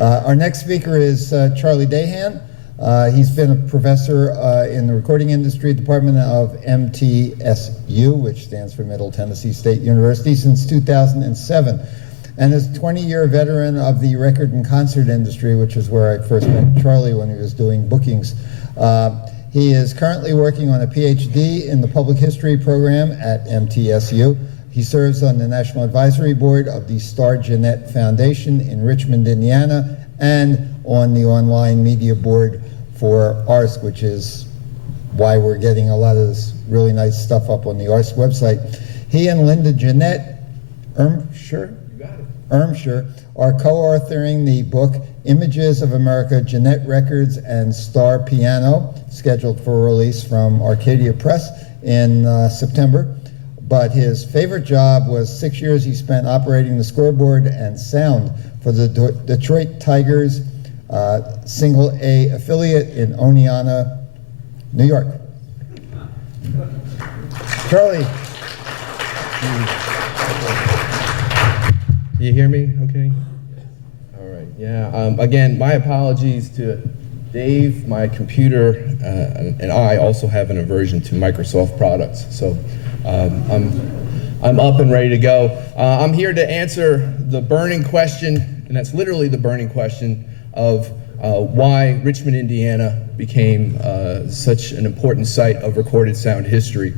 Our next speaker is Charlie Dahan. He's been a professor in the recording industry department of MTSU, which stands for Middle Tennessee State University, since 2007, and is a 20-year veteran of the record and concert industry, which is where I first met Charlie when he was doing bookings. He is currently working on a PhD in the Public History program at MTSU. He serves on the National Advisory Board of the Jeanette Foundation in Richmond, Indiana, and on the online media board for ARSC, which is why we're getting a lot of this really nice stuff up on the ARSC website. He and Linda Jeanette Jr are co-authoring the book Images of America, Gennett Records and Star Piano, scheduled for release from Arcadia Press in September. But his favorite job was 6 years he spent operating the scoreboard and sound for the Detroit Tigers single A affiliate in Oneonta, New York. Charlie. You hear me okay? All right, yeah. Again, my apologies to Dave. My computer and I also have an aversion to Microsoft products. So I'm up and ready to go. I'm here to answer the burning question, and that's literally the burning question of why Richmond, Indiana became such an important site of recorded sound history.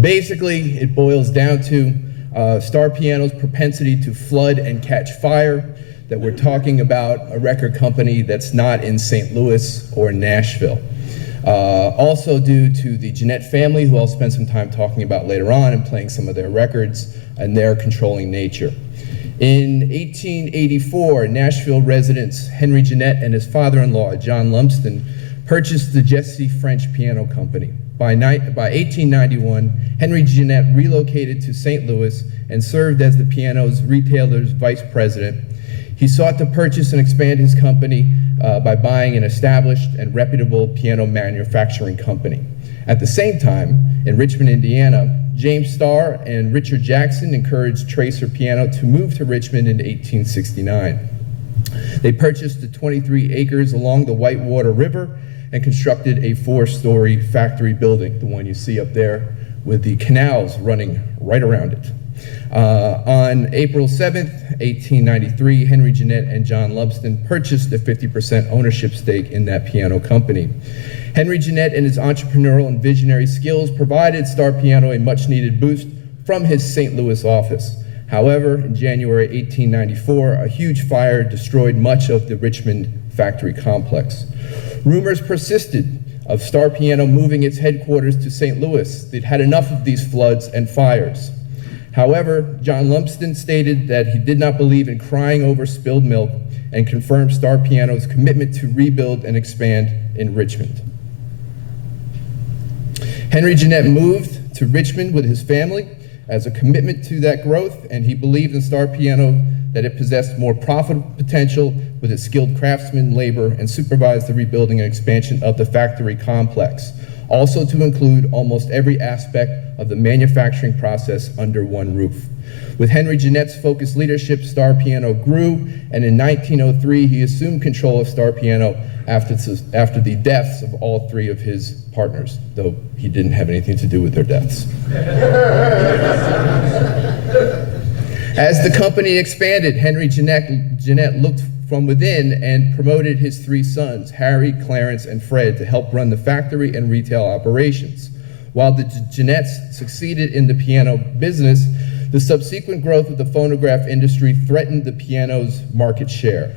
Basically, it boils down to Star Piano's propensity to flood and catch fire, that we're talking about a record company that's not in St. Louis or Nashville. Also due to the Jeanette family, who I'll spend some time talking about later on and playing some of their records, and their controlling nature. In 1884, Nashville residents Henry Gennett and his father-in-law, John Lumsden, purchased the Jesse French Piano Company. By 1891, Henry Jeannette relocated to St. Louis and served as the piano's retailer's vice president. He sought to purchase and expand his company by buying an established and reputable piano manufacturing company. At the same time, in Richmond, Indiana, James Starr and Richard Jackson encouraged Tracer Piano to move to Richmond in 1869. They purchased the 23 acres along the Whitewater River and constructed a 4-story factory building, the one you see up there with the canals running right around it. On April 7th, 1893, Henry Jeannette and John Lumsden purchased a 50% ownership stake in that piano company. Henry Jeannette and his entrepreneurial and visionary skills provided Star Piano a much-needed boost from his St. Louis office. However, in January 1894, a huge fire destroyed much of the Richmond factory complex. Rumors persisted of Star Piano moving its headquarters to St. Louis. They'd had enough of these floods and fires. However, John Lumsden stated that he did not believe in crying over spilled milk and confirmed Star Piano's commitment to rebuild and expand in Richmond. Henry Jeannette moved to Richmond with his family as a commitment to that growth, and he believed in Star Piano that it possessed more profitable potential with its skilled craftsmen, labor, and supervised the rebuilding and expansion of the factory complex, also to include almost every aspect of the manufacturing process under one roof. With Henry Jeannette's focused leadership, Star Piano grew, and in 1903 he assumed control of Star Piano after the deaths of all 3 of his partners, though he didn't have anything to do with their deaths. As the company expanded, Henry Jeannette looked from within and promoted his 3 sons, Harry, Clarence, and Fred, to help run the factory and retail operations. While the Jeannettes succeeded in the piano business, the subsequent growth of the phonograph industry threatened the piano's market share.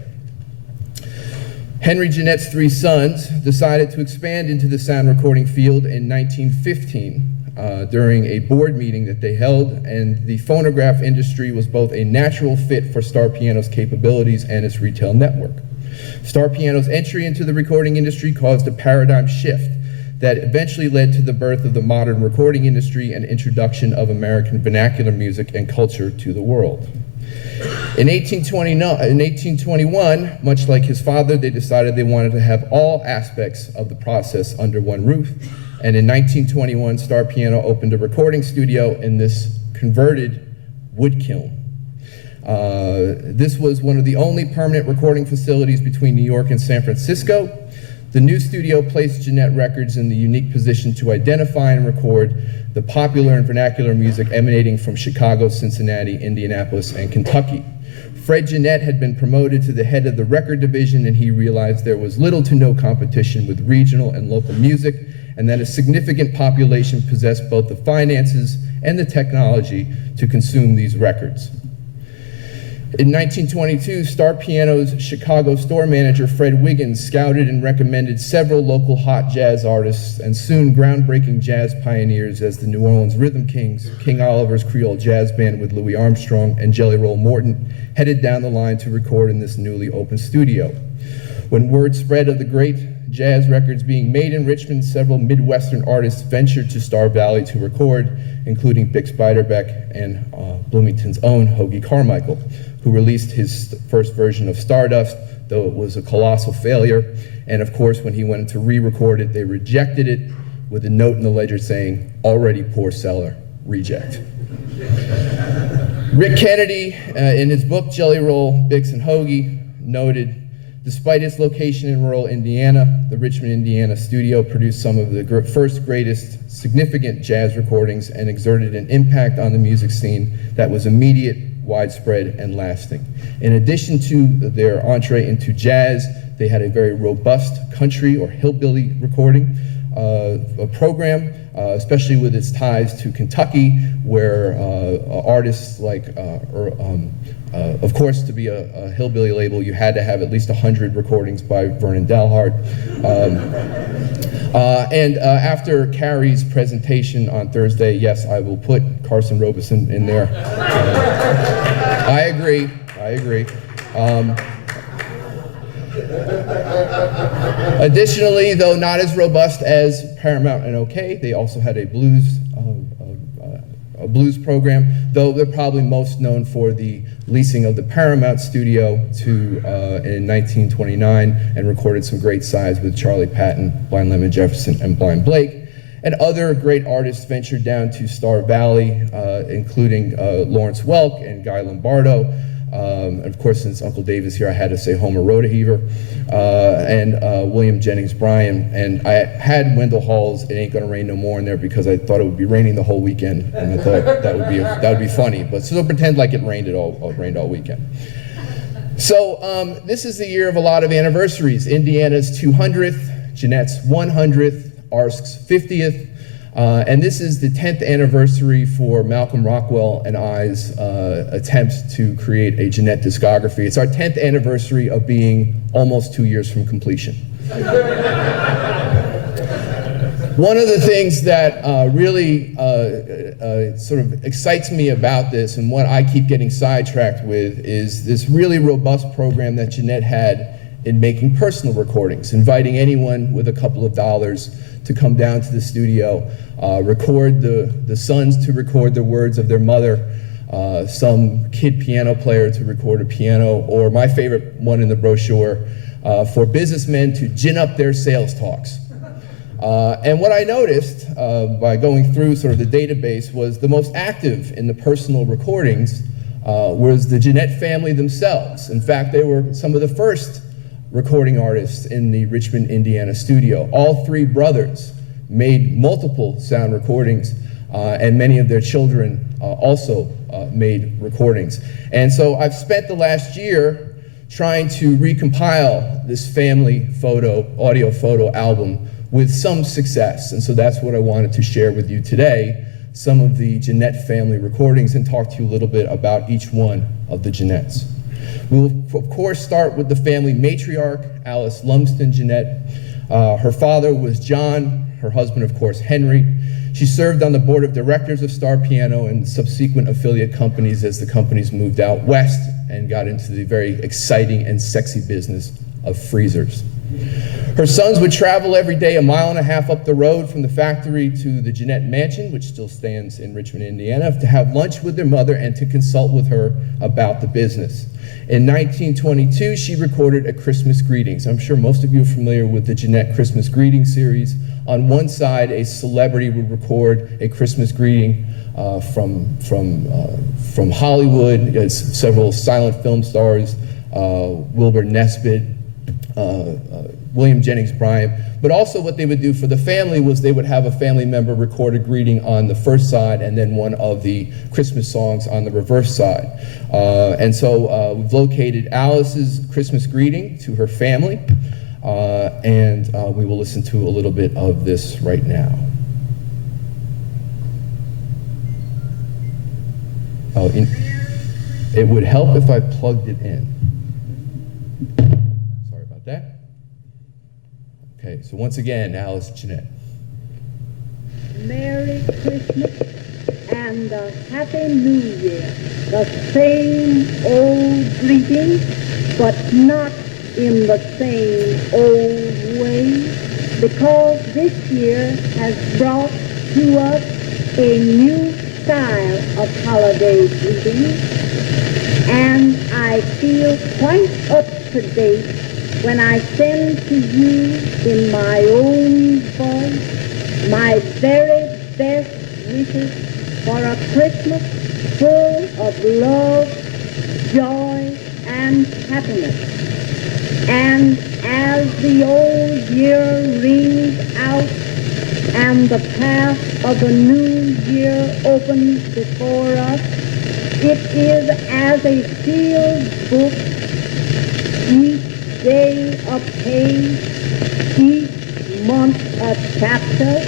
Henry Jeannette's 3 sons decided to expand into the sound recording field in 1915 during a board meeting that they held, and the phonograph industry was both a natural fit for Star Piano's capabilities and its retail network. Star Piano's entry into the recording industry caused a paradigm shift that eventually led to the birth of the modern recording industry and introduction of American vernacular music and culture to the world. In 1821, much like his father, they decided they wanted to have all aspects of the process under one roof. And in 1921, Star Piano opened a recording studio in this converted wood kiln. This was one of the only permanent recording facilities between New York and San Francisco. The new studio placed Gennett Records in the unique position to identify and record the popular and vernacular music emanating from Chicago, Cincinnati, Indianapolis, and Kentucky. Fred Jeannette had been promoted to the head of the record division, and he realized there was little to no competition with regional and local music, and that a significant population possessed both the finances and the technology to consume these records. In 1922, Star Piano's Chicago store manager, Fred Wiggins, scouted and recommended several local hot jazz artists and soon groundbreaking jazz pioneers as the New Orleans Rhythm Kings, King Oliver's Creole Jazz Band with Louis Armstrong, and Jelly Roll Morton headed down the line to record in this newly opened studio. When word spread of the great jazz records being made in Richmond, several Midwestern artists ventured to Star Valley to record, including Bix Beiderbecke and Bloomington's own Hoagy Carmichael, who released his first version of Stardust, though it was a colossal failure. And of course, when he went to re-record it, they rejected it with a note in the ledger saying, "Already poor seller, reject." Rick Kennedy, in his book Jelly Roll, Bix and Hoagy, noted, despite its location in rural Indiana, the Richmond, Indiana studio produced some of the first greatest significant jazz recordings and exerted an impact on the music scene that was immediate, widespread, and lasting. In addition to their entree into jazz, they had a very robust country or hillbilly recording program, especially with its ties to Kentucky, where artists like, of course, to be a hillbilly label, you had to have at least 100 recordings by Vernon Dalhart. After Carrie's presentation on Thursday, yes, I will put Carson Robeson in there. I agree. Additionally, though not as robust as Paramount and OK, they also had a blues program, though they're probably most known for the leasing of the Paramount studio in 1929 and recorded some great sides with Charlie Patton, Blind Lemon Jefferson, and Blind Blake. And other great artists ventured down to Star Valley, including Lawrence Welk and Guy Lombardo. And of course, since Uncle Dave is here, I had to say Homer Rodeheaver, and William Jennings Bryan. And I had Wendell Hall's "It Ain't Gonna Rain No More" in there because I thought it would be raining the whole weekend, and I thought that would be funny. But still pretend like it rained all weekend. So this is the year of a lot of anniversaries. Indiana's 200th, Gennett's 100th, ARSC's 50th. And this is the 10th anniversary for Malcolm Rockwell and I's attempts to create a Gennett discography. It's our 10th anniversary of being almost 2 years from completion. One of the things that really sort of excites me about this, and what I keep getting sidetracked with, is this really robust program that Gennett had in making personal recordings, inviting anyone with a couple of dollars to come down to the studio, record the sons to record the words of their mother, some kid piano player to record a piano, or my favorite one in the brochure, for businessmen to gin up their sales talks. And what I noticed by going through sort of the database was the most active in the personal recordings was the Gennett family themselves. In fact, they were some of the first recording artists in the Richmond, Indiana studio. All three brothers made multiple sound recordings, and many of their children also made recordings. And so I've spent the last year trying to recompile this family audio photo album with some success. And so that's what I wanted to share with you today, some of the Gennett family recordings, and talk to you a little bit about each one of the Gennettes. We'll, of course, start with the family matriarch, Alice Lumsden Jeanette. Her father was John, her husband, of course, Henry. She served on the board of directors of Star Piano and subsequent affiliate companies as the companies moved out west and got into the very exciting and sexy business of freezers. Her sons would travel every day 1.5 miles up the road from the factory to the Gennett Mansion, which still stands in Richmond, Indiana, to have lunch with their mother and to consult with her about the business. In 1922, she recorded a Christmas greetings. I'm sure most of you are familiar with the Jeanette Christmas greeting series. On one side, a celebrity would record a Christmas greeting from Hollywood, several silent film stars, Wilbur Nesbitt, William Jennings Bryan, but also what they would do for the family was they would have a family member record a greeting on the first side and then one of the Christmas songs on the reverse side. And so we've located Alice's Christmas greeting to her family, and we will listen to a little bit of this right now. It would help if I plugged it in. Sorry about that. Okay, so once again, Alice Jeanette. Merry Christmas and a Happy New Year. The same old greeting, but not in the same old way, because this year has brought to us a new style of holiday greeting, and I feel quite up to date when I send to you in my own voice my very best wishes for a Christmas full of love, joy, and happiness. And as the old year rings out and the path of the new year opens before us, it is as a sealed book, each day a page, each month a chapter,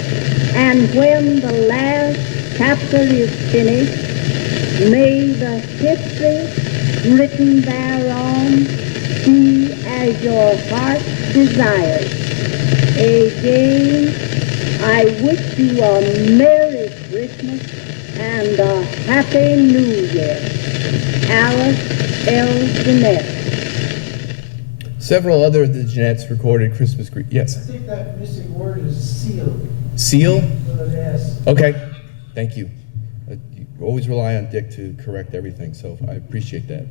and when the last chapter is finished, may the history written thereon be as your heart desires. Again, I wish you a Merry Christmas and a Happy New Year. Alice L. Jeanette. Several other of the Jeanettes recorded Christmas greetings. Yes? I think that missing word is sealed. Seal? With an S. Okay, thank you. You always rely on Dick to correct everything, so I appreciate that.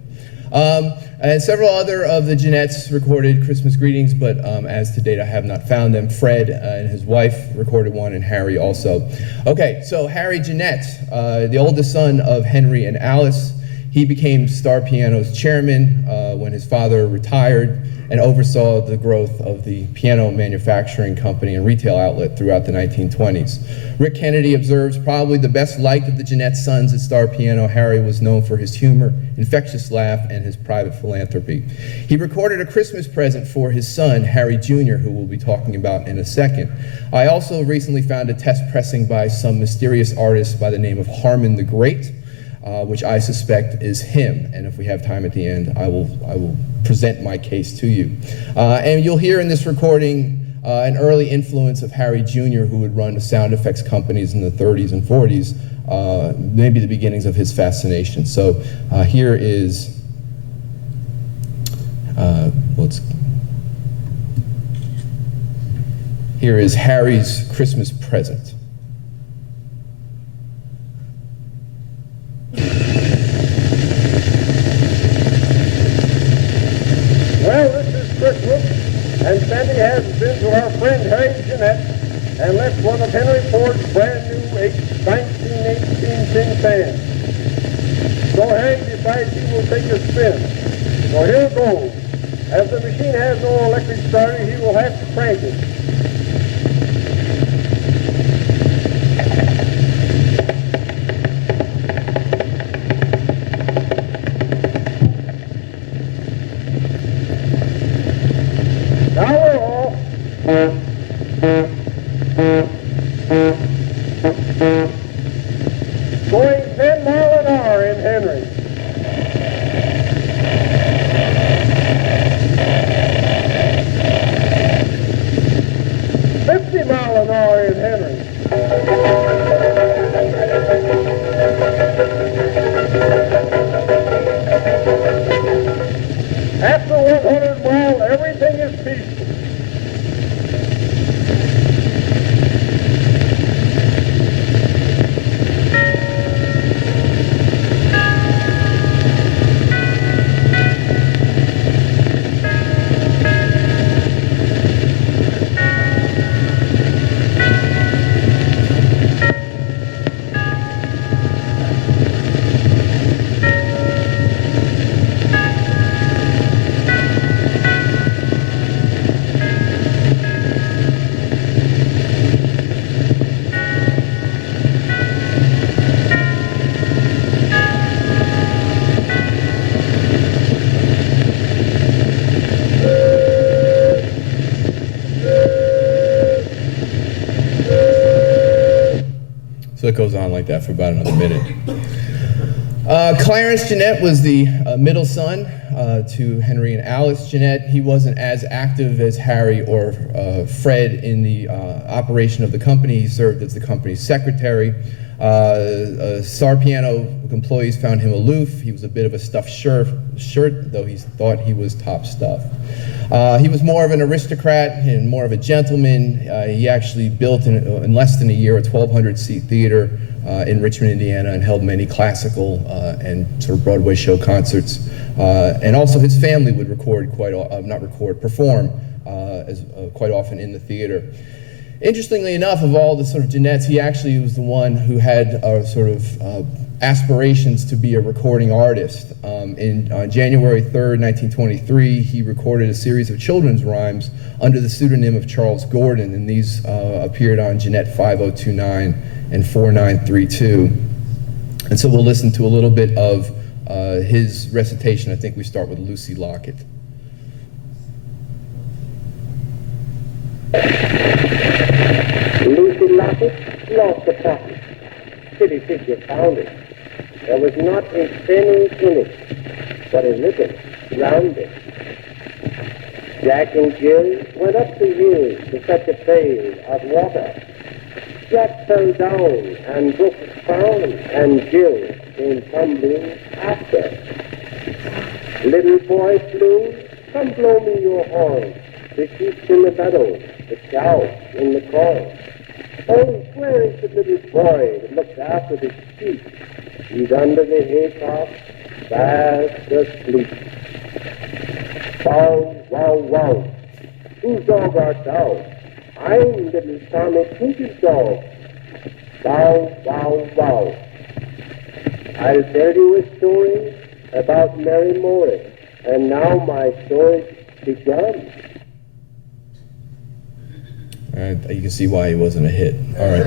And several other of the Jeanettes recorded Christmas greetings, but as to date I have not found them. Fred and his wife recorded one, and Harry also. Okay, so Harry Jeannette, the oldest son of Henry and Alice, he became Star Piano's chairman when his father retired and oversaw the growth of the piano manufacturing company and retail outlet throughout the 1920s. Rick Kennedy observes, probably the best liked of the Jeannette sons at Star Piano, Harry was known for his humor, infectious laugh, and his private philanthropy. He recorded a Christmas present for his son, Harry Jr., who we'll be talking about in a second. I also recently found a test pressing by some mysterious artist by the name of Harmon the Great, which I suspect is him. And if we have time at the end, I will present my case to you. And you'll hear in this recording an early influence of Harry Jr., who would run sound effects companies in the 30s and 40s, maybe the beginnings of his fascination. So here is, here is Harry's Christmas present. Well, this is Christmas, and Sandy has been to our friend Harry Jeannette and left one of Henry Ford's brand new 1918 tin cans. So Harry decides he will take a spin. So here goes. As the machine has no electric starter, he will have to crank it. Now we're off. Going 10 miles an hour in Henry. Mile an hour in Henry. After 100 miles, everything is peaceful. So it goes on like that for about another minute. Clarence Jeannette was the middle son to Henry and Alice Jeannette. He wasn't as active as Harry or Fred in the operation of the company. He served as the company's secretary. Star piano employees found him aloof. He was a bit of a stuffed shirt, though he thought he was top stuff. He was more of an aristocrat and more of a gentleman. He actually built in less than a year a 1,200-seat theater in Richmond, Indiana, and held many classical and sort of Broadway show concerts. And also his family would perform quite often in the theater. Interestingly enough, of all the sort of Gennettes, he actually was the one who had sort of aspirations to be a recording artist. On January 3rd, 1923, he recorded a series of children's rhymes under the pseudonym of Charles Gordon, and these appeared on Gennett 5029 and 4932. And so we'll listen to a little bit of his recitation. I think we start with Lucy Lockett. Lucy Lockett lost the pocket. City figure found it. There was not a penny in it, but a little round it. Jack and Jill went up the hill to fetch a pail of water. Jack fell down and broke his crown, and Jill came tumbling after. Little boy Blue, come blow me your horn. The sheep's in the meadow, the cow in the corn. Oh, where is the little boy that looks after the sheep? He's under the haycock, fast asleep. Bow, wow, wow. Whose dog art thou? I'm little Tommy Pinker's dog. Bow, wow, wow. I'll tell you a story about Mary Morris, and now my story's begun. You can see why he wasn't a hit. All right.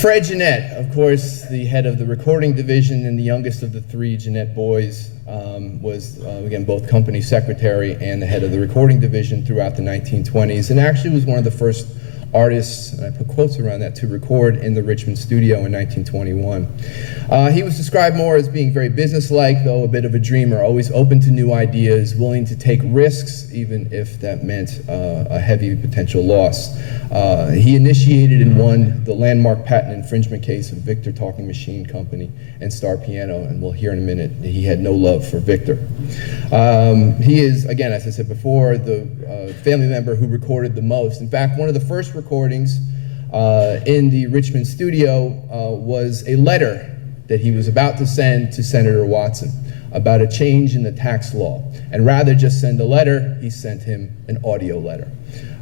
Fred Jeannette, of course, the head of the recording division and the youngest of the three Jeannette boys, was, again, both company secretary and the head of the recording division throughout the 1920s, and actually was one of the first artists, and I put quotes around that, to record in the Richmond studio in 1921. He was described more as being very businesslike, though a bit of a dreamer, always open to new ideas, willing to take risks, even if that meant a heavy potential loss. He initiated and won the landmark patent infringement case of Victor Talking Machine Company and Star Piano, and we'll hear in a minute that he had no love for Victor. He is, again, as I said before, the family member who recorded the most. In fact, one of the first recordings in the Richmond studio was a letter that he was about to send to Senator Watson about a change in the tax law. And rather just send a letter, he sent him an audio letter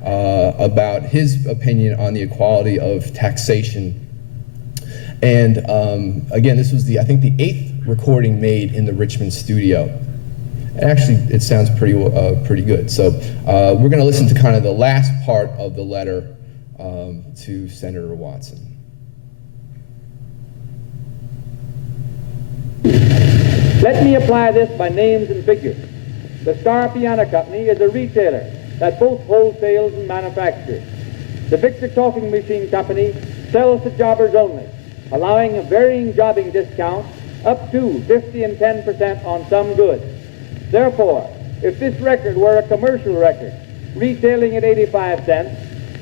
about his opinion on the equality of taxation. And again, this was I think the 8th recording made in the Richmond studio. And actually, it sounds pretty good. So we're going to listen to kind of the last part of the letter to Senator Watson. Let me apply this by names and figures. The Star Piano Company is a retailer that both wholesales and manufactures. The Victor Talking Machine Company sells to jobbers only, allowing a varying jobbing discount up to 50 and 10% on some goods. Therefore, if this record were a commercial record, retailing at 85 cents,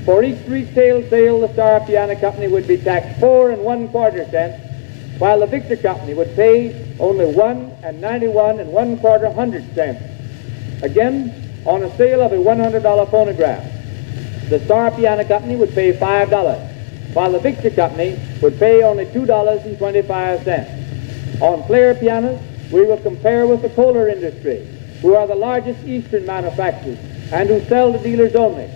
for each retail sale, the Star Piano Company would be taxed 4 1/4 cents, while the Victor Company would pay only 1 91 1/4 cents. Again, on a sale of a $100 phonograph, the Star Piano Company would pay $5, while the Victor Company would pay only $2.25. On player pianos, we will compare with the Kohler industry, who are the largest Eastern manufacturers and who sell to dealers only.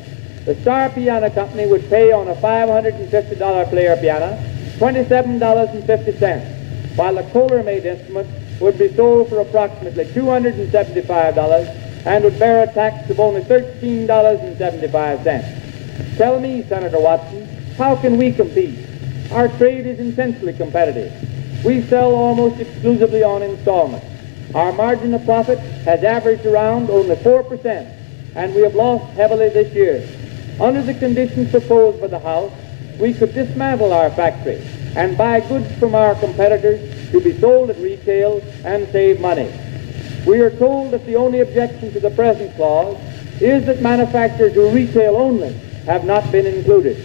The Star Piano Company would pay on a $550 player piano $27.50, while the Kohler-made instrument would be sold for approximately $275 and would bear a tax of only $13.75. Tell me, Senator Watson, how can we compete? Our trade is intensely competitive. We sell almost exclusively on installment. Our margin of profit has averaged around only 4%, and we have lost heavily this year. Under the conditions proposed by the House, we could dismantle our factory and buy goods from our competitors to be sold at retail and save money. We are told that the only objection to the present clause is that manufacturers who retail only have not been included.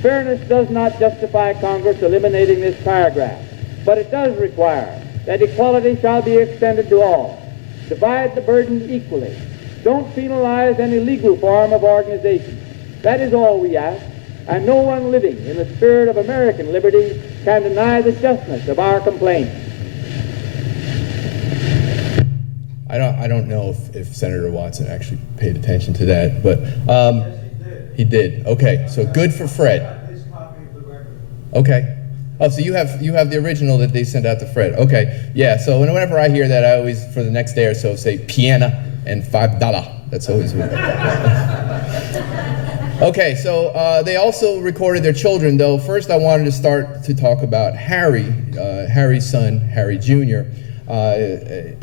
Fairness does not justify Congress eliminating this paragraph, but it does require that equality shall be extended to all. Divide the burden equally. Don't penalize any legal form of organization. That is all we ask, and no one living in the spirit of American liberty can deny the justness of our complaint. I don't know if Senator Watson actually paid attention to that, but he did. Okay, so good for Fred. His copy of the record. Okay. Oh, so you have the original that they sent out to Fred. Okay, yeah. So whenever I hear that, I always, for the next day or so, say piano and $5. That's always what. Okay, so they also recorded their children, though. First, I wanted to start to talk about Harry, Harry's son, Harry Jr.,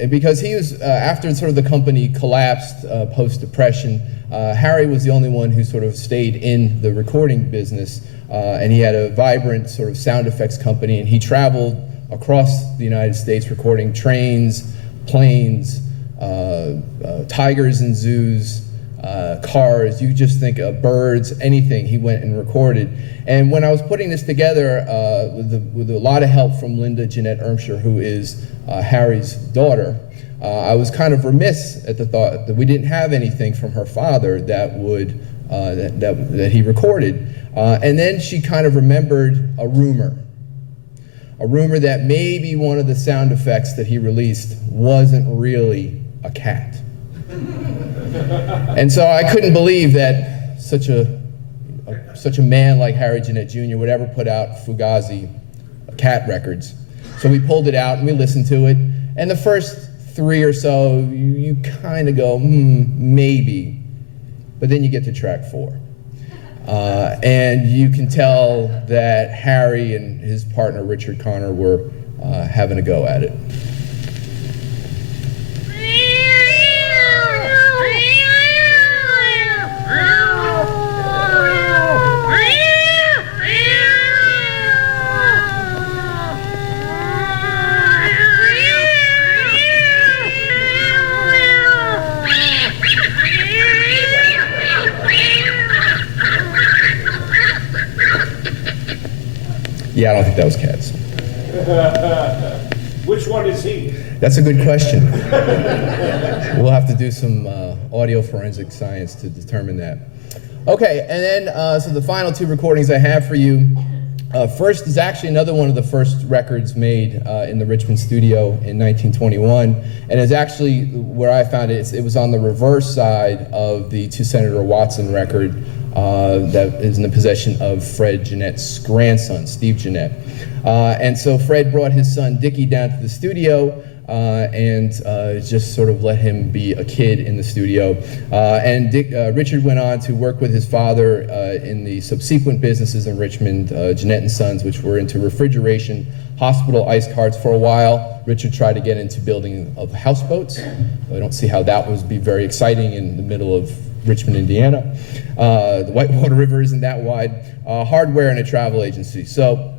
because he was, after sort of the company collapsed post-Depression, Harry was the only one who sort of stayed in the recording business, and he had a vibrant sort of sound effects company, and he traveled across the United States recording trains, planes, tigers in zoos, cars, you just think of birds, anything, he went and recorded. And when I was putting this together with a lot of help from Linda Jeanette Ermshire, who is Harry's daughter, I was kind of remiss at the thought that we didn't have anything from her father that would that he recorded. And then she kind of remembered a rumor that maybe one of the sound effects that he released wasn't really a cat. And so I couldn't believe that such a man like Harry Jeanette Jr. would ever put out Fugazi cat records. So we pulled it out and we listened to it. And the first three or so, you kind of go, maybe. But then you get to track 4. And you can tell that Harry and his partner, Richard Connor, were having a go at it. Yeah, I don't think that was cats. Which one is he? That's a good question. We'll have to do some audio forensic science to determine that. Okay, and then, so the final 2 recordings I have for you. First is actually another one of the first records made in the Richmond studio in 1921, and is actually, where I found it, it was on the reverse side of the To Senator Watson record that is in the possession of Fred Gennett's grandson, Steve Gennett. And so Fred brought his son Dickie down to the studio and just sort of let him be a kid in the studio. And Richard went on to work with his father in the subsequent businesses in Richmond, Gennett & Sons, which were into refrigeration, hospital ice carts for a while. Richard tried to get into building of houseboats. I don't see how that would be very exciting in the middle of Richmond, Indiana. The Whitewater River isn't that wide. Hardware and a travel agency. So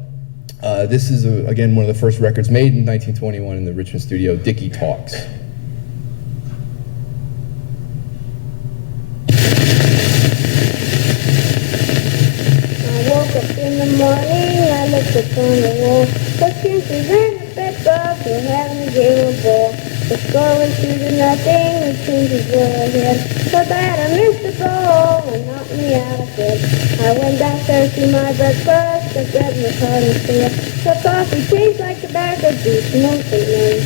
this is, again, one of the first records made in 1921 in the Richmond studio, Dickie Talks. I woke up in the morning, I looked up on the wall. The princes and the bedbugs were having a game of ball. The score was 2-0, the princes were ahead. But that I missed the ball and knocked me out of bed. I went downstairs to my breakfast, the bread was hard and stale. The coffee tastes like tobacco juice, no feeling.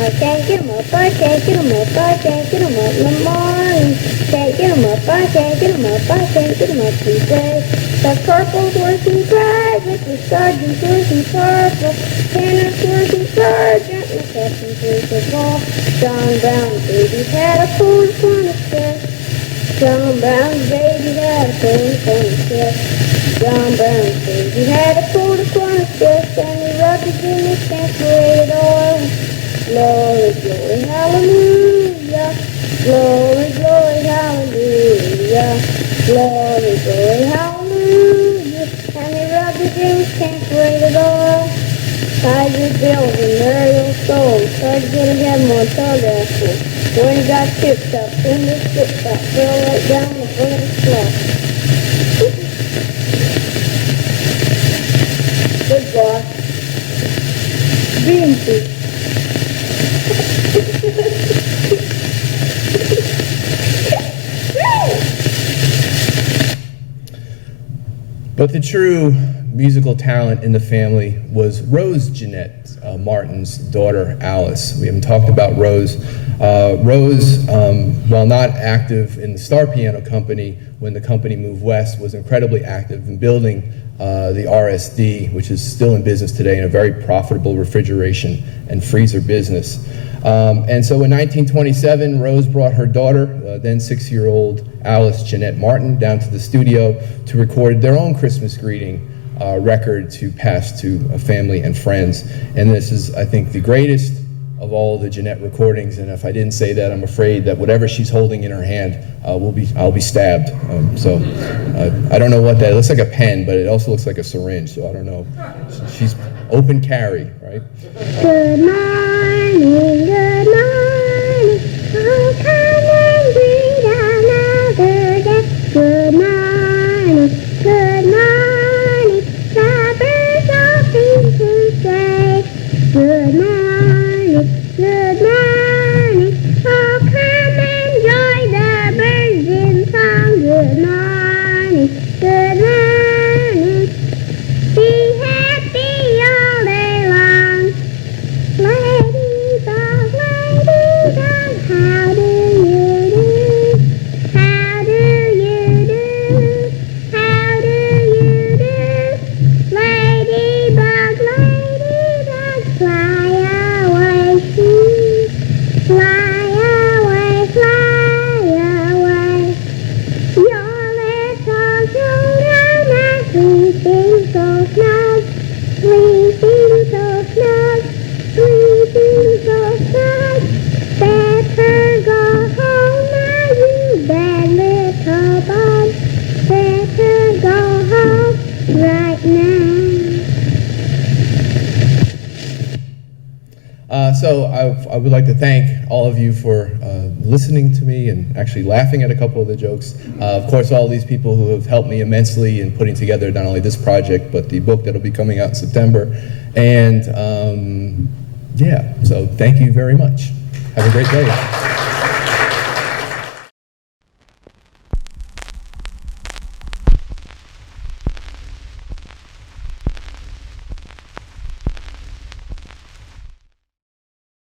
I can't get 'em up, I can't get 'em up, I can't get 'em up in the morning. Can't get 'em up, I can't get 'em up, I can't get 'em up today. The corporal's working private, the sergeant's working corporal, tenant's working sergeant, the captain's working ball. John Brown's baby had a cold upon his chest. John Brown's baby had a cold upon his chest. John Brown's baby had a cold upon his chest, and he rubbed it in his castrated oil. Glory, glory, hallelujah. Glory, glory, hallelujah. Glory, glory, hallelujah. And ring the door. Tied your bills and burial souls. Tried to get ahead more telegraph poles. When he got tipped up in the skip shop, fell right down the foot of the slot. Good boss. Dream seat. But the true musical talent in the family was Rose Jeannette, Martin's daughter, Alice. We haven't talked about Rose. Rose, while not active in the Star Piano Company, when the company moved west, was incredibly active in building the RSD, which is still in business today and a very profitable refrigeration and freezer business. And so in 1927, Rose brought her daughter, then 6-year-old Alice Jeanette Martin, down to the studio to record their own Christmas greeting record to pass to family and friends. And this is, I think, the greatest of all the Gennett recordings. And if I didn't say that, I'm afraid that whatever she's holding in her hand, I'll be stabbed. I don't know what that, it looks like a pen, but it also looks like a syringe, so I don't know. She's open carry, right? Good morning, good morning. Oh, come and greet another day. Good morning, good morning. The birds all seem to say, good morning, good morning. Oh, come and join the birds in song. Good morning, good morning. Be happy all day long. Ladybug, how do you do? How do you do? How do you do? Ladybug, fly away, fly away, fly away. Your little children are sleeping so snug, sleeping so snug, sleeping so snug. Better go home now, you bad little bug. Better go home right now. So I would like to thank all of you for listening to me and actually laughing at a couple of the jokes. Of course, all these people who have helped me immensely in putting together not only this project, but the book that'll be coming out in September. And yeah, so thank you very much. Have a great day.